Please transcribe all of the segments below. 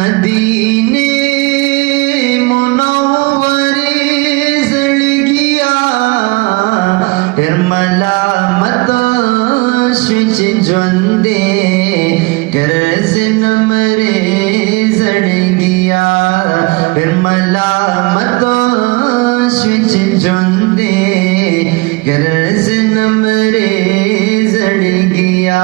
मदीने मुनव्वरे जड़ गया फिर मलामत स्विच जोंदे करज़न मरे जड़ गया फिर मलामत स्विच जोंदे करज़न मरे जड़ गया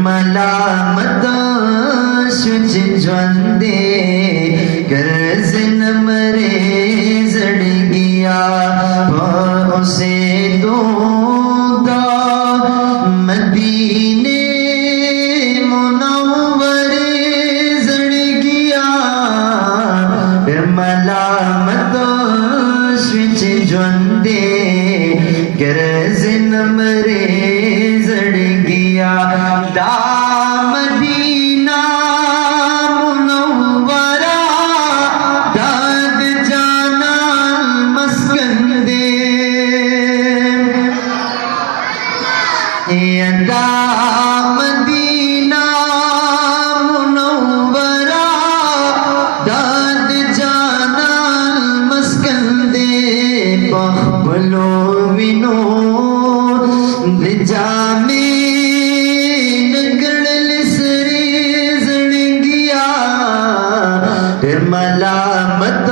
मलामत स्विच जोंदे करज़न मरे जड़ गया उसे दूंगा मदीने मुनव्वरे जड़ गया फिर मलामत स्विच जोंदे करज़न मरे जड़ गया मदीना मुनव्वरा दाद जाना मस्कन दे यदा मदीना मुनव्वरा दाद जाना मस्कन दे बहबलो विनो जामे मलामत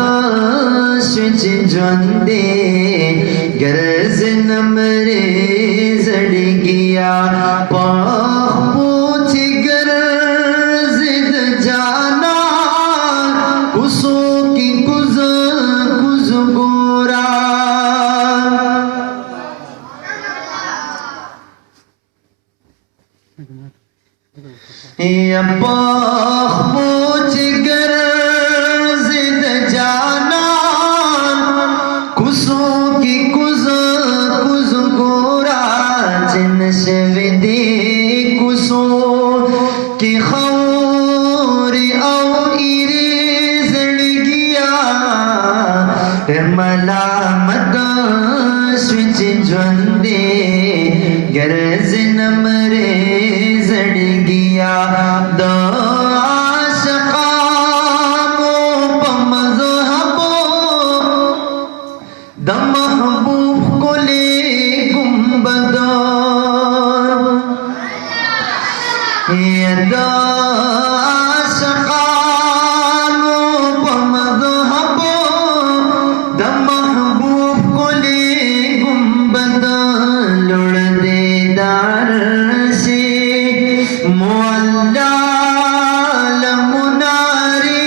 स्विच जोंदे करज़न मरे जड़ गया पूछ गर्ज़द जाना कुसों की कुज गोरा पूछ कि खौरी और इरे जड़ गया फिर मलामत स्विच जोंदे करज़न मरे जड़ गया दो आशिक़ां पे मज़हबो द महबूब को ले गुंबदो यदा आशिक़ां पे मज़हबो द महबूब को ले गुंबद लुढ़ दे दार से मुअल्ला मुनारे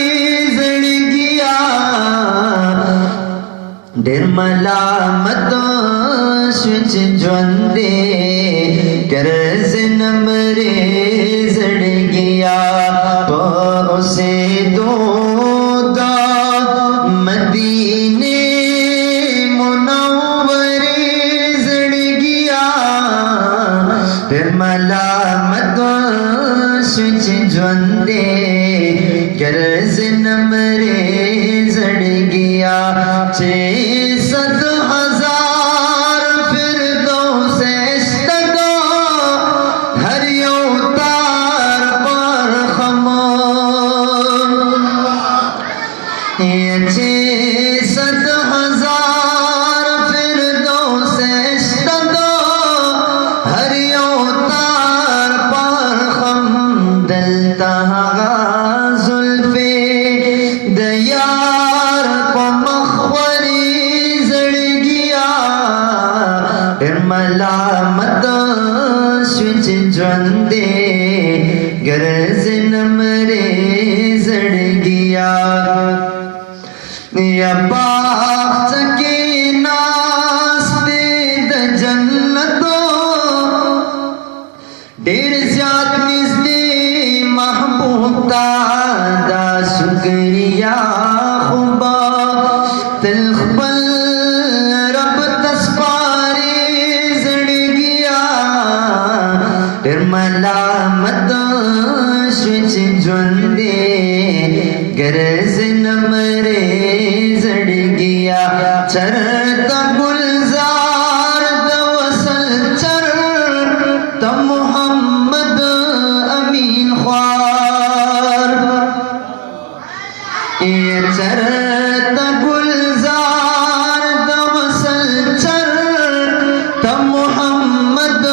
जड़ गया ढेर मलामत स्विच जोंदे करज़न मरे जड़ गया उसे दूंगा मदीने मुनव्वरे जड़ गया फिर मलामत स्विच जोंदे करज़न मरे जड़ गया 600,000 फिर दो से मलामत स्विच जोंदे करज़न मरे जड़ गया या बाग के नास्ते द जन्नतो ढेर ज्यादा निज़दे महबूब दा शुक्रिया खुबा तिल खबल रब तस्पारे जड़ गया ढेर मलामत स्विच जुंदे गरज नमरे जड़ गया चरता गुलजार दवसल चर त मोहम्मद अमीन ख्वार ये चरता गुलजार दवसल चर त मोहम्मद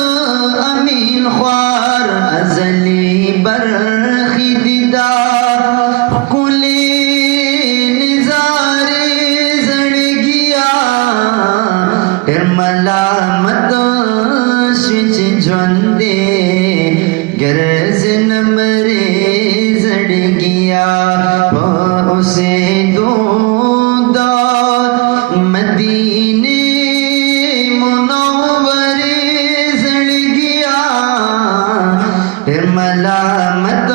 अमीन ख्वार अजली बरखी दिदा कुली निजारे जड़ गया ढेर मलामत स्विच जुंदे गरज नमरे जड़ गया उसे दो मदीने मुनव्वरे जड़ गया ढेर मलामत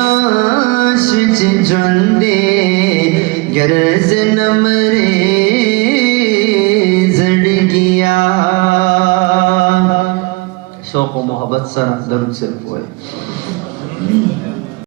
स्विच जुंदे गरज नमरे जड़ गया। शौक व मोहब्बत सर दरुद सिर्फ हुए।